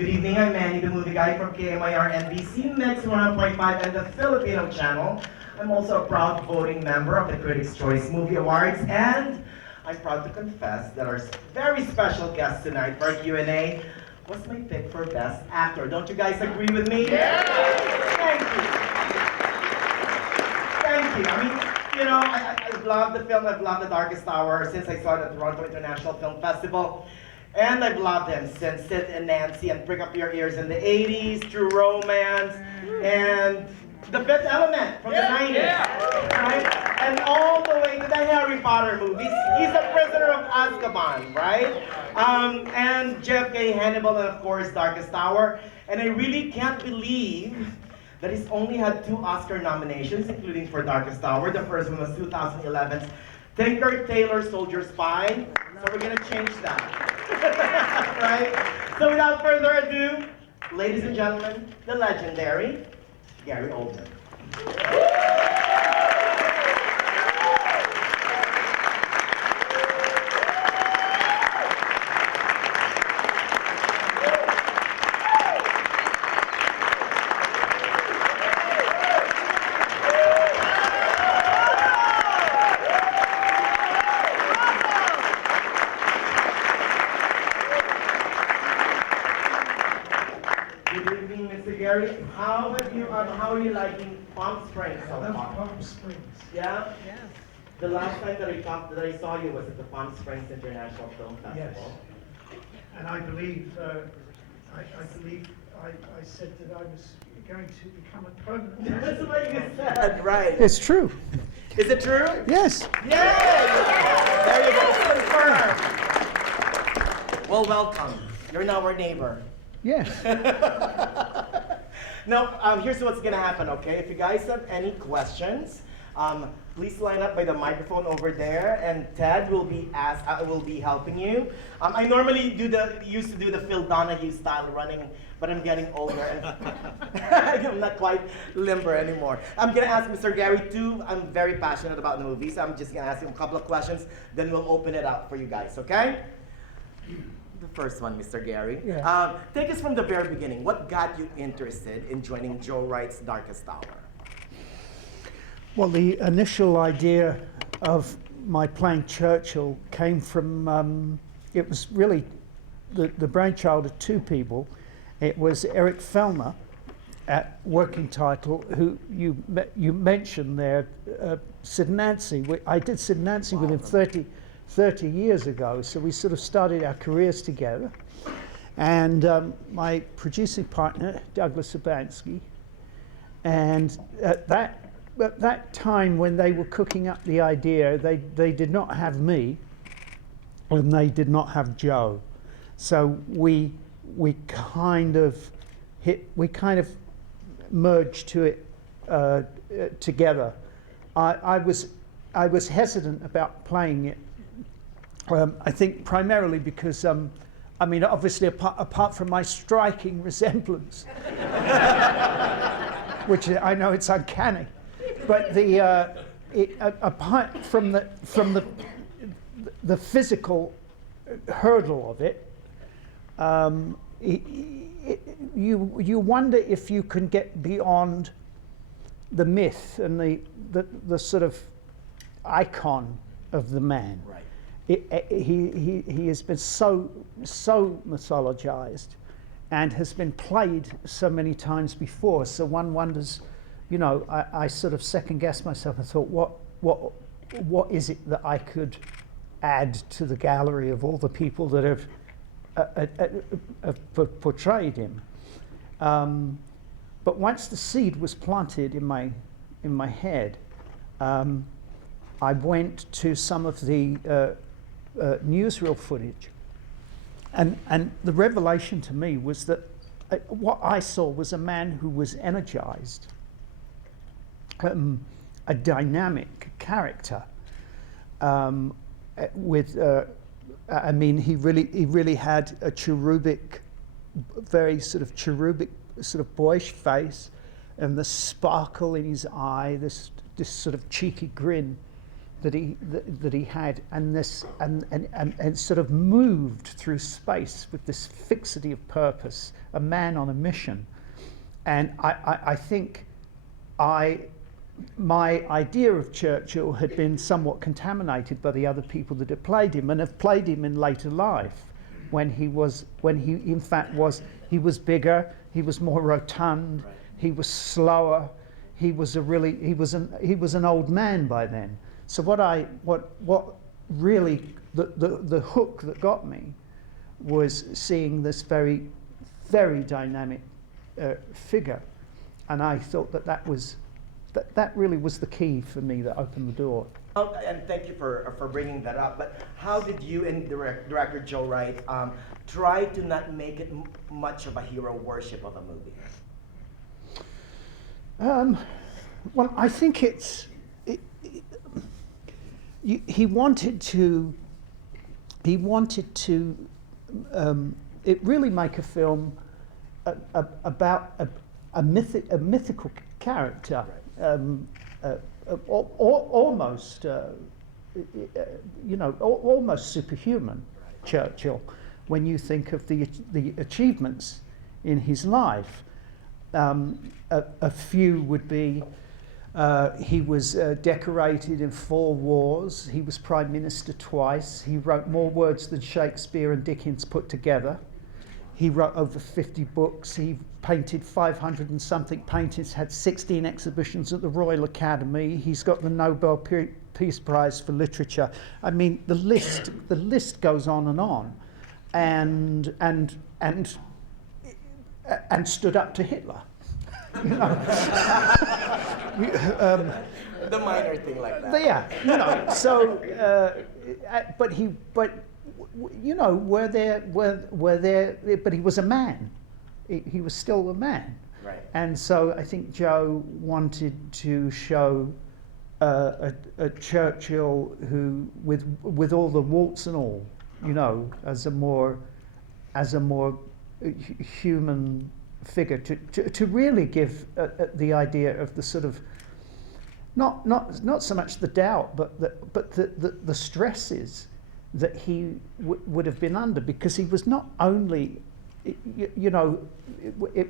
Good evening, I'm Manny, the movie guy from KMIR NBC Mix 101.5 and the Filipino channel. I'm also a proud voting member of the Critics' Choice Movie Awards, and I'm proud to confess that our very special guest tonight for our Q&A was my pick for Best Actor. Don't you guys agree with me? Yeah! Thank you. Thank you. I mean, you know, I've loved the film, I've loved The Darkest Hour since I saw it at the Toronto International Film Festival. And I've loved him since Sid and Nancy and Prick Up Your Ears in the 80s, True Romance, and The Fifth Element from the 90s, right? And all the way to the Harry Potter movies. He's a prisoner of Azkaban, right? And JFK, Hannibal, and of course, Darkest Hour. And I really can't believe that he's only had 2 Oscar nominations, including for Darkest Hour. The first one was 2011's Tinker, Tailor, Soldier, Spy. So we're gonna change that. Right? So without further ado, ladies and gentlemen, the legendary Gary Oldman. How are you liking Palm Springs so far? Palm Springs. Yeah? Yeah. The last time that I saw you was at the Palm Springs International Film Festival. Yes. And I believe, I said that I was going to become a permanent. That's what you said, right? It's true. Is it true? Yes. Yes! There you go, confirmed. Well, welcome. You're now our neighbor. Yes. Now, here's what's gonna happen, okay? If you guys have any questions, please line up by the microphone over there, and Ted will be helping you. I normally used to do the Phil Donahue style running, but I'm getting older and I'm not quite limber anymore. I'm gonna ask Mr. Gary too. I'm very passionate about the movie, so I'm just gonna ask him a couple of questions, then we'll open it up for you guys, okay? The first one, Mr. Gary. Yeah. Take us from the very beginning. What got you interested in joining Joe Wright's Darkest Hour? Well, the initial idea of my playing Churchill came from, it was really the brainchild of 2 people. It was Eric Fellner at Working Title, who you mentioned there, Sid and Nancy. I did Sid and Nancy with him 30 years ago, so we sort of started our careers together. And my producing partner, Douglas Urbanski, and at that time when they were cooking up the idea, they did not have me, and they did not have Joe. So we kind of merged to it together. I was hesitant about playing it. I think primarily because, I mean, obviously apart from my striking resemblance, which I know it's uncanny, but apart from the physical hurdle of it, you wonder if you can get beyond the myth and the sort of icon of the man. Right. He has been so mythologized and has been played so many times before, so one wonders, you know, I sort of second guessed myself and thought, what is it that I could add to the gallery of all the people that have portrayed him? But once the seed was planted in my head, I went to some of the newsreel footage, and the revelation to me was that what I saw was a man who was energized, a dynamic character, with I mean, he really had a cherubic, very sort of cherubic, sort of boyish face, and the sparkle in his eye, this sort of cheeky grin that he had, and this and sort of moved through space with this fixity of purpose, a man on a mission. And I think my idea of Churchill had been somewhat contaminated by the other people that had played him and have played him in later life, when he in fact was bigger, he was more rotund, he was slower, he was an old man by then. So what really the hook that got me was seeing this very, very dynamic figure, and I thought that really was the key for me that opened the door. Oh, and thank you for bringing that up. But how did you and director Joe Wright try to not make it much of a hero worship of a movie? Well, I think he wanted to it really make a film about a mythical character, almost almost superhuman, Churchill, when you think of the achievements in his life. A few would be he was decorated in 4 wars, he was Prime Minister twice, he wrote more words than Shakespeare and Dickens put together, he wrote over 50 books, he painted 500 and something paintings, had 16 exhibitions at the Royal Academy, he's got the Nobel Peace Prize for Literature. I mean, the list goes on, and stood up to Hitler. You know. The minor thing like that. Yeah, you know. So, but he was a man. He was still a man. Right. And so I think Joe wanted to show a Churchill who, with all the warts and all, you know, as a more human figure, to really give the idea of the sort of not so much the doubt, but the stresses that he would have been under, because he was not only, you know,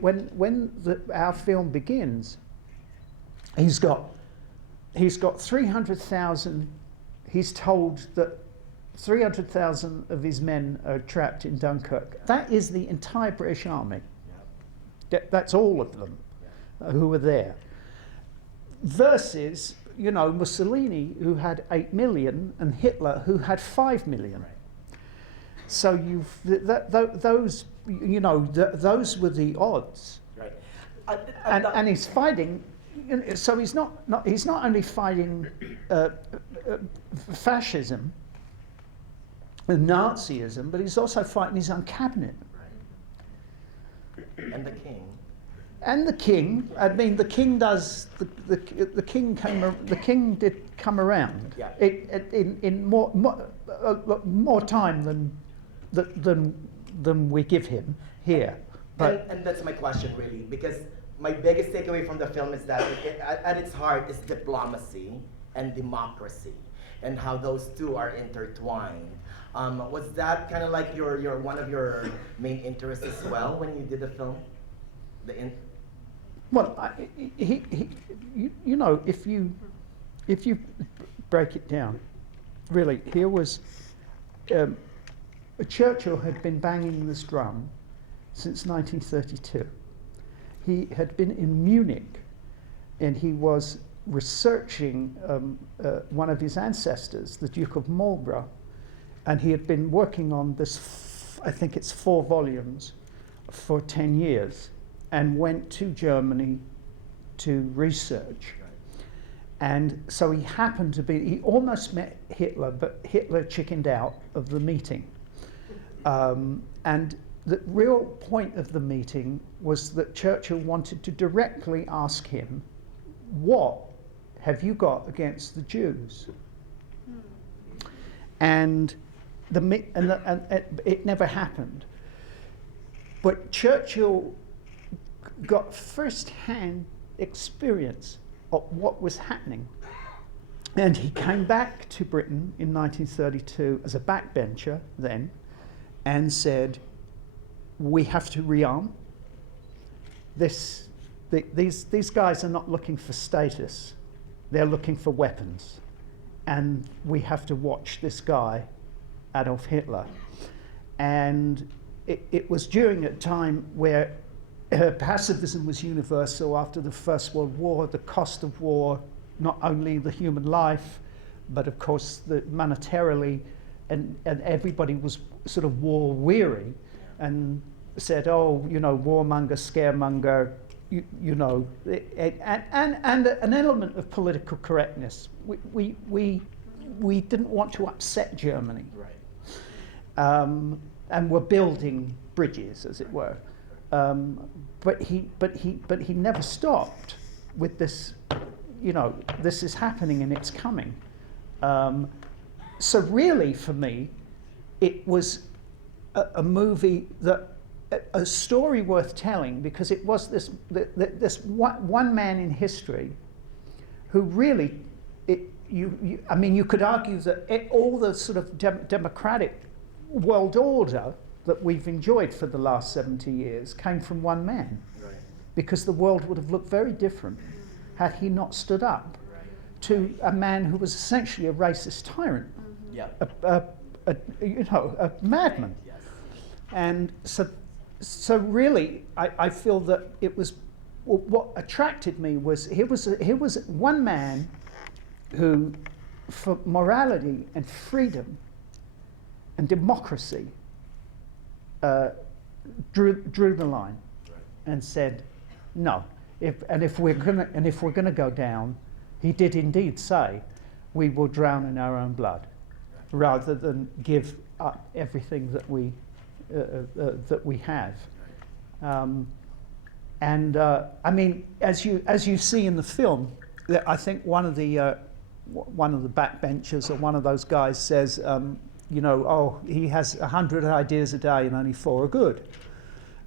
when our film begins, he's got 300,000. He's told that 300,000 of his men are trapped in Dunkirk. That is the entire British Army. That's all of them who were there. Versus, you know, Mussolini, who had 8 million, and Hitler, who had 5 million. So those, you know, those were the odds. Right. And he's fighting. So he's not only fighting fascism and Nazism, but he's also fighting his own cabinet. And the king. And the king. I mean, the king does. The king came. The king did come around. Yeah. In more time than we give him here. But And that's my question, really, because my biggest takeaway from the film is that at its heart is diplomacy and democracy, and how those two are intertwined. Was that kind of like your one of your main interests as well when you did the film? Well, you know, if you break it down, really, here was Churchill had been banging this drum since 1932. He had been in Munich, and he was researching one of his ancestors, the Duke of Marlborough, and he had been working on this, I think it's 4 volumes, for 10 years, and went to Germany to research. And so he almost met Hitler, but Hitler chickened out of the meeting. And the real point of the meeting was that Churchill wanted to directly ask him, what have you got against the Jews? And it never happened. But Churchill got first-hand experience of what was happening. And he came back to Britain in 1932 as a backbencher then and said, we have to rearm. These guys are not looking for status, they're looking for weapons. And we have to watch this guy, Adolf Hitler. And it was during a time where pacifism was universal after the First World War, the cost of war, not only the human life, but of course the monetarily, and everybody was sort of war weary and said, oh, you know, warmonger, scaremonger, you know, and an element of political correctness. We didn't want to upset Germany. Right. And we're building bridges, as it were. But he never stopped with this, you know, this is happening and it's coming. So really, for me, it was a movie a story worth telling, because it was this one man in history who really, I mean, you could argue that all the sort of democratic world order that we've enjoyed for the last 70 years came from one man. Right. Because the world would have looked very different had he not stood up to a man who was essentially a racist tyrant, a madman. Yes. And so really, I feel that it was, what attracted me was he was one man who, for morality and freedom and democracy, drew the line, and said, no. If we're gonna go down, he did indeed say, we will drown in our own blood, rather than give up everything that we have. I mean, as you see in the film, I think one of the backbenchers or one of those guys says, you know, oh, he has 100 ideas a day and only 4 are good.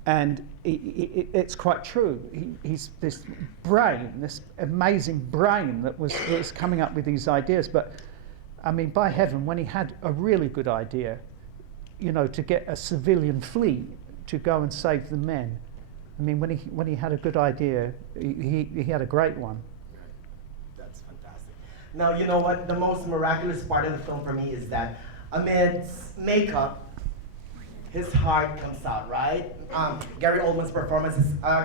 And it's quite true. He's this brain, this amazing brain that was coming up with these ideas. But, I mean, by heaven, when he had a really good idea, you know, to get a civilian fleet to go and save the men. I mean, when he had a good idea, he had a great one. That's fantastic. Now, you know what? The most miraculous part of the film for me is that amidst makeup, his heart comes out, right? Gary Oldman's performance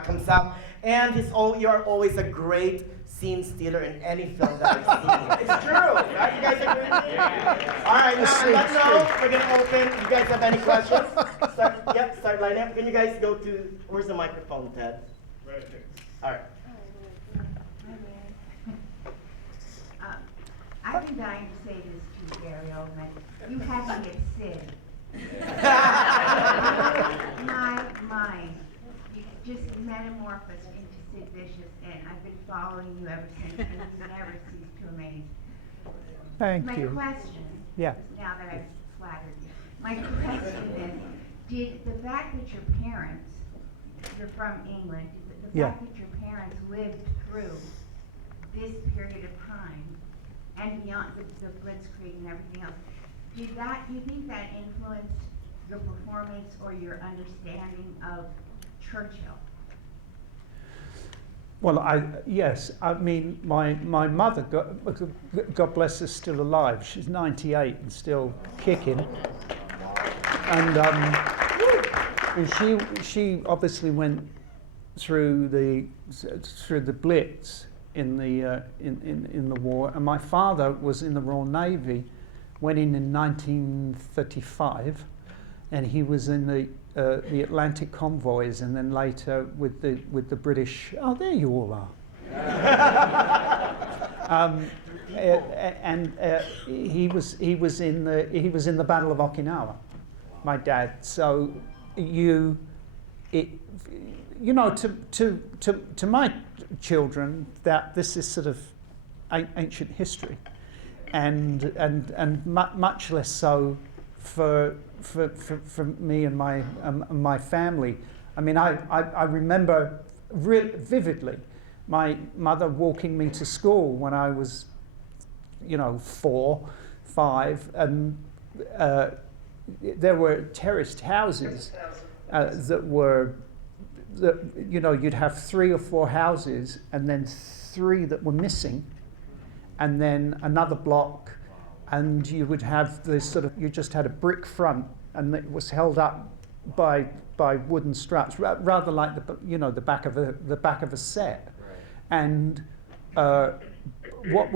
comes out, and you're always a great scene stealer in any film that I've seen. It's true, right? You guys agree with me? Yeah. All right, now on that note, we're gonna open. You guys have any questions? Start lining up. Can you guys go to, where's the microphone, Ted? Right here. All right. I've been dying to say this to Gary Oldman. You had me at Sid. My mind, you just metamorphosed into Sid Vicious, and I've been following you ever since, and you never cease to amaze. Thank you. My question, yeah. Now that I've flattered you, my question is, did the fact that your parents, you're from England, the fact that your parents lived through this period of time, and beyond the Blitzkrieg and everything else, do you think that influenced your performance or your understanding of Churchill? Well, yes. I mean, my mother, God bless her, is still alive. She's 98 and still kicking. And she obviously went through the Blitz in the war, and my father was in the Royal Navy. Went in 1935, and he was in the Atlantic convoys, and then later with the British. Oh, there you all are. He was in the Battle of Okinawa, my dad. So you know, to my children, that this is sort of ancient history. And much less so for me and my family. I mean, I remember vividly my mother walking me to school when I was, 4, 5, and there were terraced houses you'd have 3 or 4 houses, and then 3 that were missing, and then another block, and you would have this you just had a brick front, and it was held up by wooden struts, rather like the back of a set. Right. And what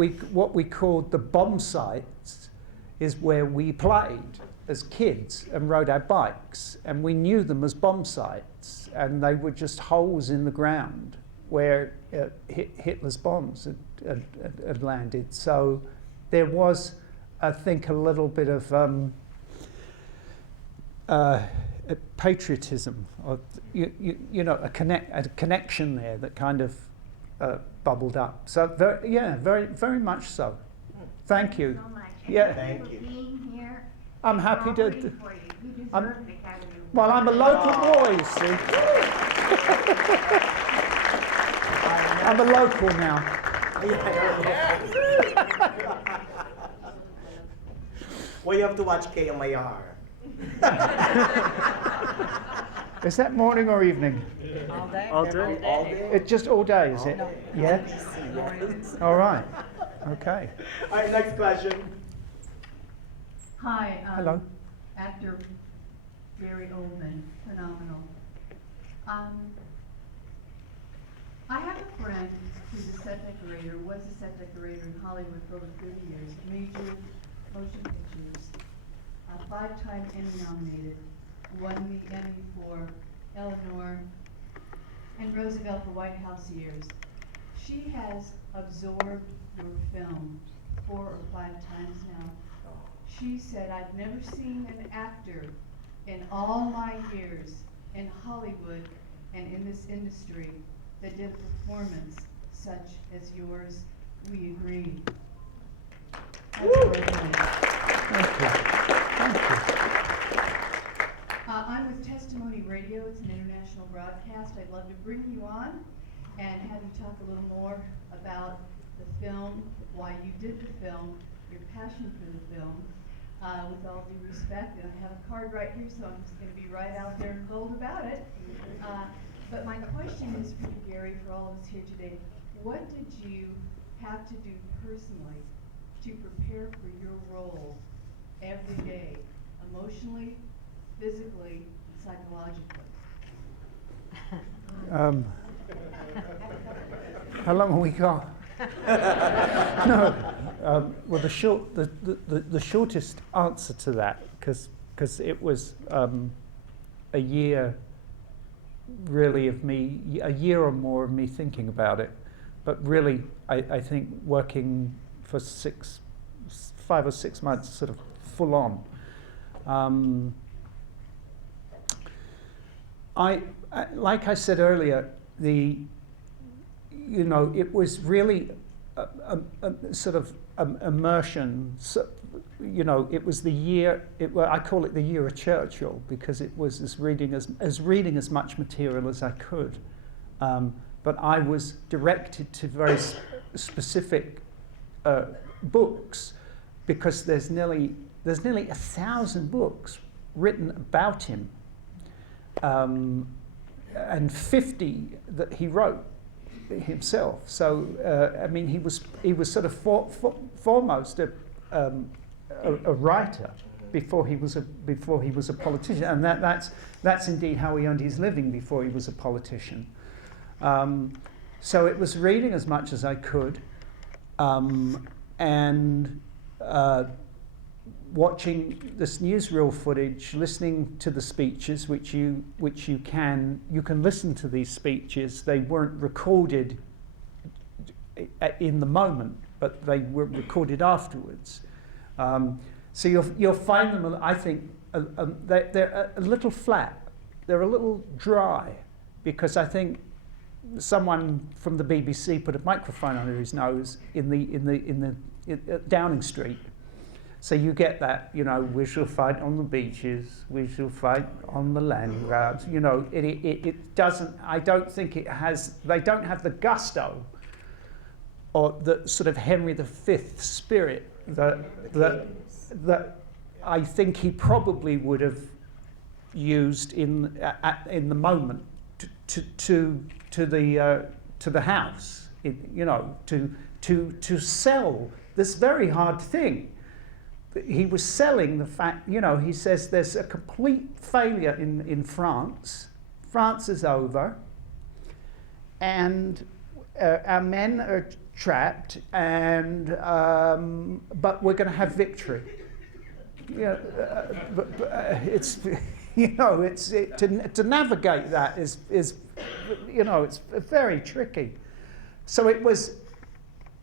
we called the bomb sites is where we played as kids and rode our bikes, and we knew them as bomb sites, and they were just holes in the ground where Hitler's bombs had landed. So there was, I think, a little bit of patriotism, or a connection there that kind of bubbled up. So very much so. Thank you. So much. Yeah. Thank Thank you for you. being here. I'm happy We're to. all rooting for you. You deserve I'm- the Academy Award. Well, I'm a local boy, you see. I'm a local now. Well, you have to watch KMIR. Is that morning or evening? All day? All day. All day. It's just all day, is it? No. Yeah? Yes. All right. Okay. All right, next question. Hi, Hello. actor Gary Oldman, phenomenal. I have a friend who's a set decorator, was a set decorator in Hollywood for over 30 years, major motion pictures, 5-time Emmy nominated, won the Emmy for Eleanor and Roosevelt for White House years. She has absorbed your film 4 or 5 times now. She said, I've never seen an actor in all my years in Hollywood and in this industry that did a performance such as yours. We agree. That's where I'm Thank you. Thank you. I'm with Testimony Radio. It's an international broadcast. I'd love to bring you on and have you talk a little more about the film, why you did the film, your passion for the film. With all due respect, and I have a card right here, so I'm just going to be right out there and bold about it. But my question is for you, Gary, for all of us here today. What did you have to do personally to prepare for your role every day, emotionally, physically, and psychologically? How long have we got? No. Well, the shortest answer to that, because it was a year, really, of me, a year or more of me thinking about it. But really, I think working for 5 or 6 months, sort of full on. Like I said earlier, it was really a sort of immersion. So, it was the year. I call it the year of Churchill because it was reading as much material as I could. But I was directed to very specific books because there's nearly 1,000 books written about him, and 50 that he wrote himself. So I mean, he was sort of foremost a writer before he was a politician, and that's indeed how he earned his living before he was a politician. So it was reading as much as I could, and watching this newsreel footage, listening to the speeches, which you can listen to these speeches. They weren't recorded in the moment, but they were recorded afterwards. So you'll find them, I think, they're a little flat. They're a little dry, because I think someone from the BBC put a microphone under his nose in Downing Street. So you get that, we shall fight on the beaches, we shall fight on the land grabs. It doesn't, I don't think it has, they don't have the gusto or the sort of Henry V spirit that I think he probably would have used in the moment to the house, to sell this very hard thing. He was selling the fact, he says there's a complete failure in France. France is over, and our men are trapped, and but we're going to have victory. It's to navigate that is it's very tricky. So it was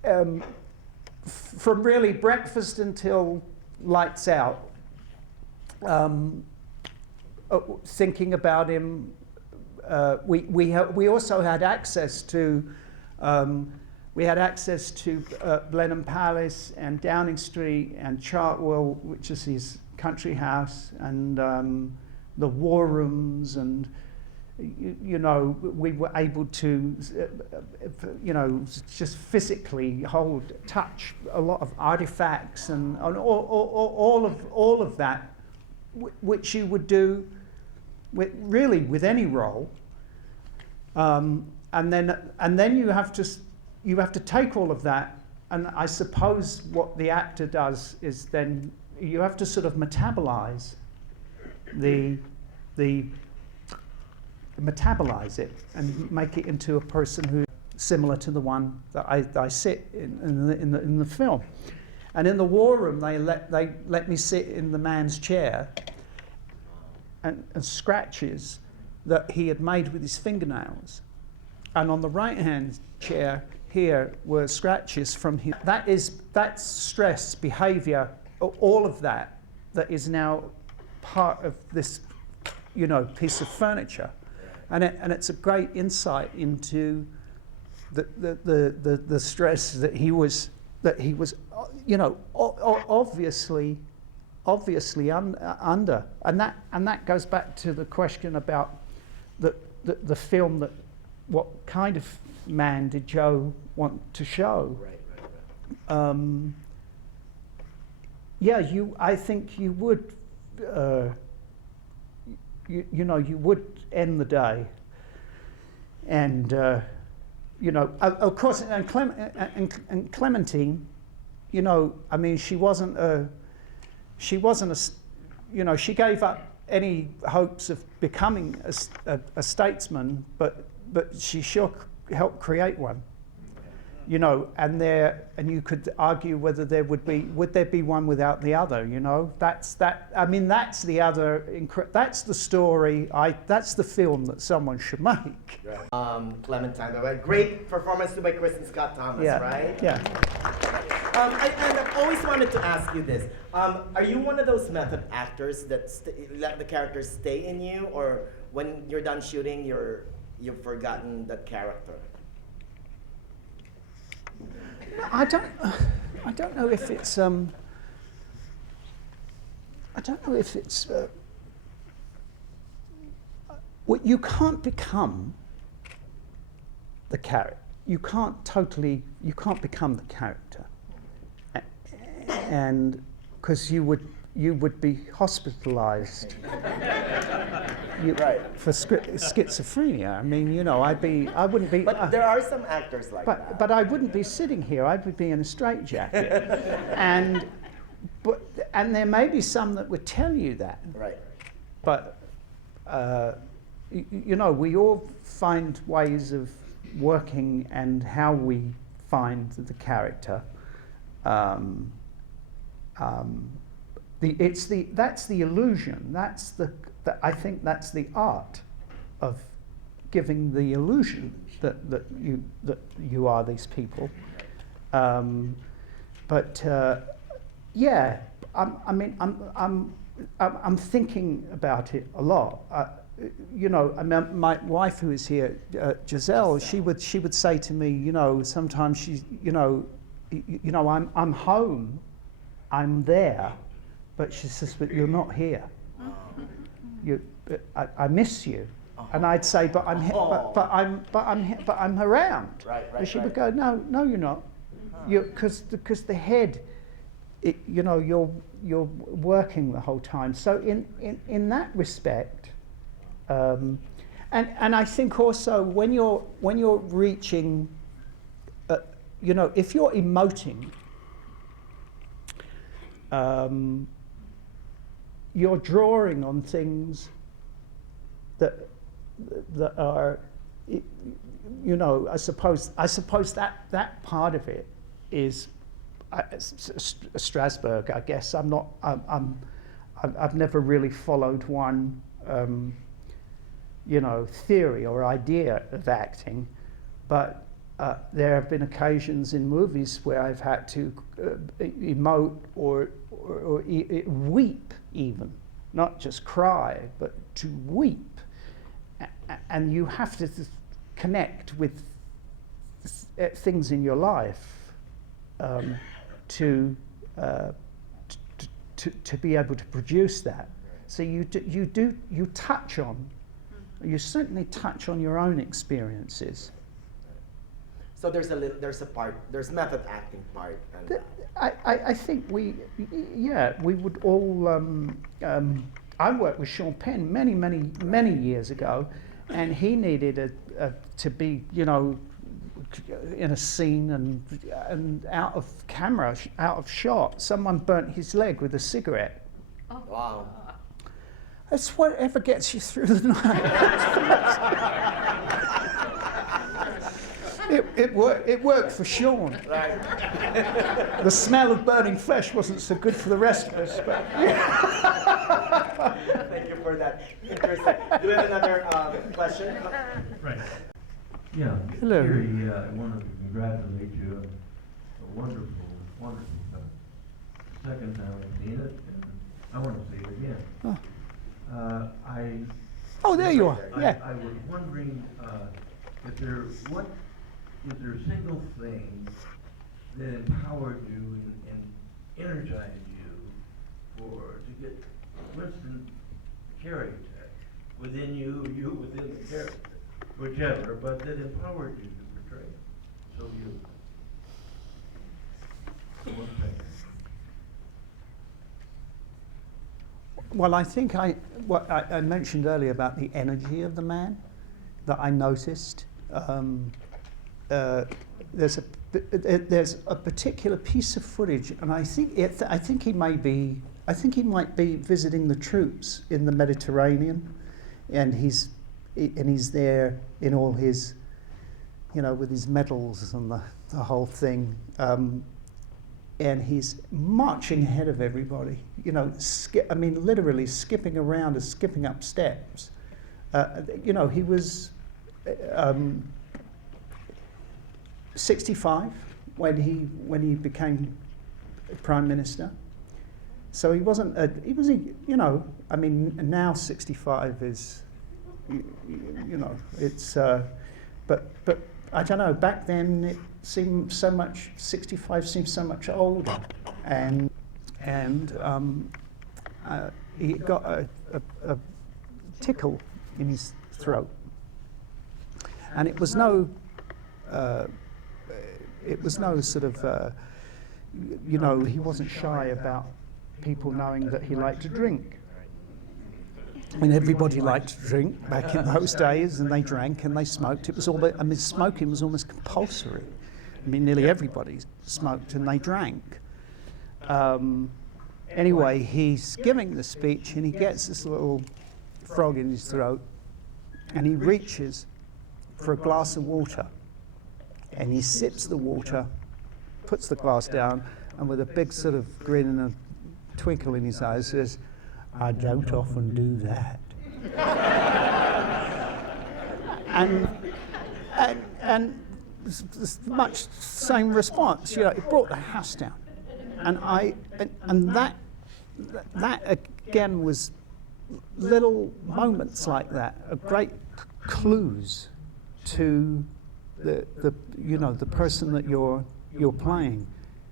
from really breakfast until lights out, thinking about him. We also had access to Blenheim Palace and Downing Street and Chartwell, which is his country house, and the war rooms, and we were able to just physically touch a lot of artifacts and all of that, which you would do with any role, and then you have to take all of that, and I suppose what the actor does is then you have to sort of metabolize metabolize it and make it into a person who similar to the one that I sit in the film. And in the war room, they let me sit in the man's chair, and scratches that he had made with his fingernails. And on the right-hand chair here were scratches from him. That's stress, behavior, all of that is now part of this, piece of furniture. And it's a great insight into the stress that he was obviously under, and that goes back to the question about the film, that what kind of man did Joe want to show? Right. I think you would. You would end the day, and of course, and Clementine, I mean, she wasn't a, she gave up any hopes of becoming a statesman, but she sure helped create one. And you could argue whether would there be one without the other? That's the other. That's the story. That's the film that someone should make. Right. Clementine, a great performance by Kristen Scott Thomas, right? Yeah. I've always wanted to ask you this: are you one of those method actors that let the characters stay in you, or when you're done shooting, you've forgotten that character? I don't know if it's well, you can't become the character. You can't become the character, and because you would be hospitalized. Right. For schizophrenia. I mean, I wouldn't be. But there are some actors like that. But I wouldn't be sitting here. I would be in a straitjacket. and there may be some that would tell you that. Right. But we all find ways of working, and how we find the character. That's the illusion. I think that's the art of giving the illusion that you are these people. I'm thinking about it a lot. My wife, who is here, Giselle, she would say to me, sometimes she's, I'm home, I'm there, but she says, but you're not here. I miss you, and I'd say, but I'm around. Right. And she would go, no, you're not. Because the head you know, you're working the whole time. So in that respect, and I think also when you're reaching, you know, if you're emoting, you're drawing on things that are, you know, I suppose that part of it is Strasbourg, I guess. I've never really followed one, you know, theory or idea of acting, but there have been occasions in movies where I've had to emote or weep even, not just cry, but to weep. And you have to connect with things in your life to be able to produce that. So you certainly touch on your own experiences. So there's there's method acting part. And I think we would all. I worked with Sean Penn many years ago, and he needed to be, you know, in a scene and out of camera, out of shot. Someone burnt his leg with a cigarette. Oh. wow. That's whatever gets you through the night. It worked for Sean. Right. The smell of burning flesh wasn't so good for the rest of us. But Thank you for that. Interesting. Do we have another question? Right. Yeah. Hello. Gary, I want to congratulate you on a wonderful, wonderful film. Second time I've seen it, and I want to see it again. Oh, there you are. I Yeah. was wondering is there a single thing that empowered you and energized you to get Winston character within you within the character, whichever, but that empowered you to portray it. So one thing. Well, I think what I mentioned earlier about the energy of the man that I noticed. There's a particular piece of footage, and I think he might be visiting the troops in the Mediterranean, and he's there in all his, you know, with his medals and the whole thing, and he's marching ahead of everybody, you know, literally skipping around and skipping up steps. You know, he was 65 when he became prime minister. So he wasn't. You know. I mean, now 65 is. You know, it's. But I don't know. Back then, it seemed so much. 65 seemed so much older, and he got a tickle in his throat, and it was no. It was no sort of, you know, he wasn't shy about people knowing that he liked to drink. I mean, everybody liked to drink back in those days, and they drank and they smoked. It was all. I mean, smoking was almost compulsory. I mean, nearly everybody smoked and they drank. Anyway, he's giving the speech and he gets this little frog in his throat, and he reaches for a glass of water. And he sips the water, puts the glass down, and with a big sort of grin and a twinkle in his eyes says, "I don't often do that." and much same response. You know, it brought the house down. And that again was little moments like that, are great clues to the person that you're playing,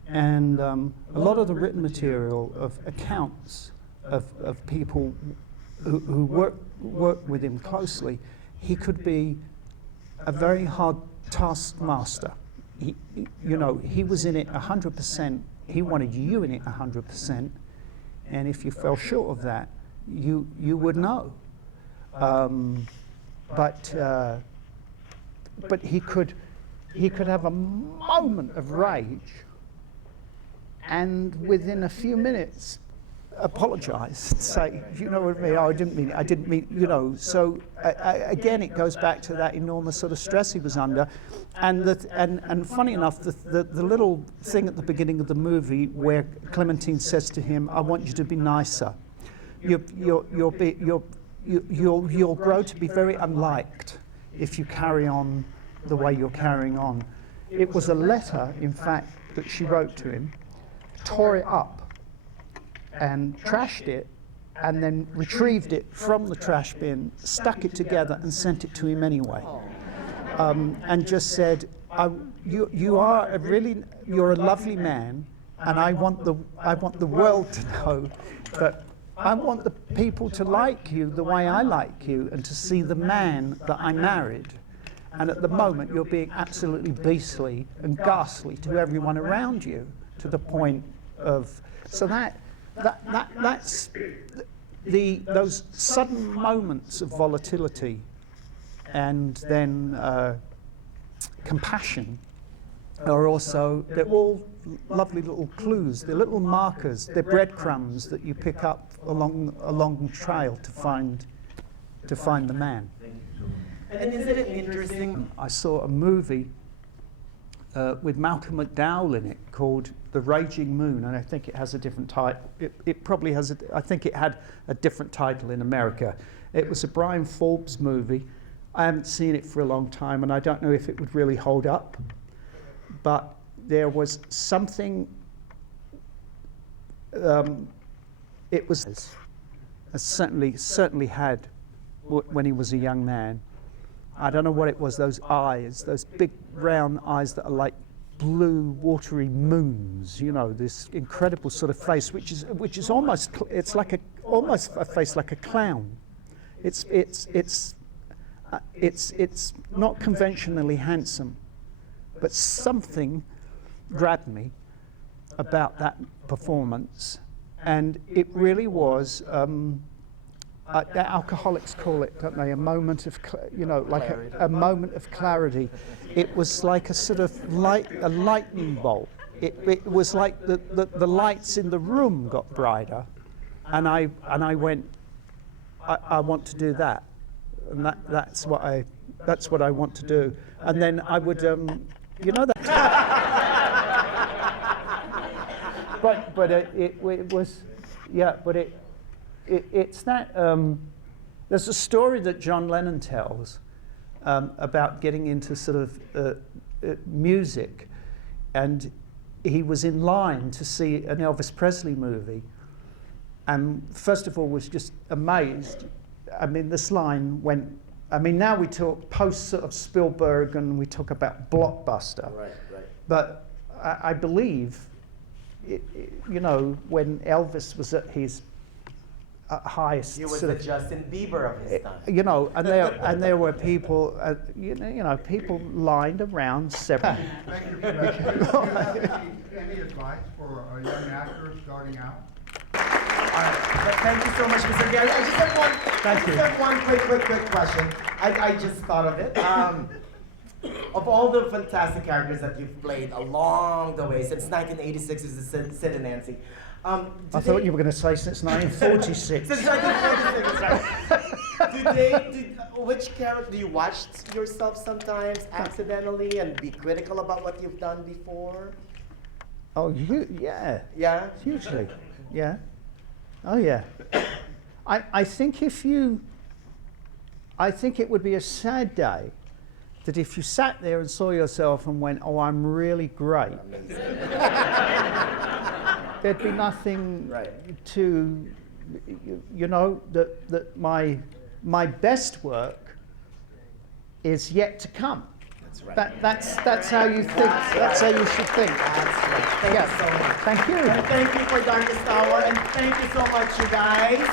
and a lot of the written material of accounts of people who work with him closely. He could be a very hard taskmaster. He was in it 100% wanted you in it 100%, and if you fell short of that, you would know. But he could have a moment of rage, and within a few minutes apologize and say, you know what I mean, oh, I didn't mean, you know. So again, it goes back to that enormous sort of stress he was under. And funny enough, the little thing at the beginning of the movie where Clementine says to him, I want you to be nicer. You'll grow to be very unliked if you carry on the way you're carrying on. It was a letter, in fact, that she wrote to him, tore it up, and trashed it, and then retrieved it from the trash bin, stuck it together, and sent it to him anyway. And just said, "You're a lovely man, and I want the world to know that I want the people to like you the way I like you, and to see the man that I married. And at the moment, you're being absolutely beastly and ghastly to everyone around you, to the point of so that's those sudden moments of volatility, and then compassion are also, they're all lovely little clues, they're little markers, they're breadcrumbs that you pick up along the trail to find the man. And isn't it interesting? I saw a movie with Malcolm McDowell in it called The Raging Moon, and I think it has a different title. It probably has I think it had a different title in America. It was a Brian Forbes movie. I haven't seen it for a long time, and I don't know if it would really hold up. But there was something. It was certainly had when he was a young man. I don't know what it was. Those eyes, those big round eyes that are like blue, watery moons. You know, this incredible sort of face, which is almost almost a face like a clown. It's not conventionally handsome, but something grabbed me about that performance, and it really was. The alcoholics call it, don't they? A moment of, like a moment of clarity. It was like a sort of a lightning bolt. It was like the lights in the room got brighter, and I went, I want to do that, and that's what I want to do. And then I would, that. but it was, yeah, but it's that, there's a story that John Lennon tells about getting into sort of music, and he was in line to see an Elvis Presley movie, and first of all was just amazed. I mean, this line went, I mean, now we talk post sort of Spielberg and we talk about blockbuster. Right. But I believe, when Elvis was at his highest, He was sort the of, Justin Bieber of his time. and there were people, people lined around separate. Any advice for a young actor starting out? All right. Thank you so much, Mr. Gary. I just have one quick question. I just thought of it. Of all the fantastic characters that you've played along the way, since 1986 is the Sid and Nancy. I thought you were going to say since 1946. Since 1946, right. Which character, do you watch yourself sometimes accidentally and be critical about what you've done before? Oh, yeah. Yeah? Hugely, yeah. Oh, yeah. I think I think it would be a sad day that if you sat there and saw yourself and went, oh, I'm really great, there'd be nothing to, that my best work is yet to come. That's right. That's how you think. That's how you should think. That's right. Thank you so much. Thank you. And thank you for Darkest Hour, and thank you so much, you guys.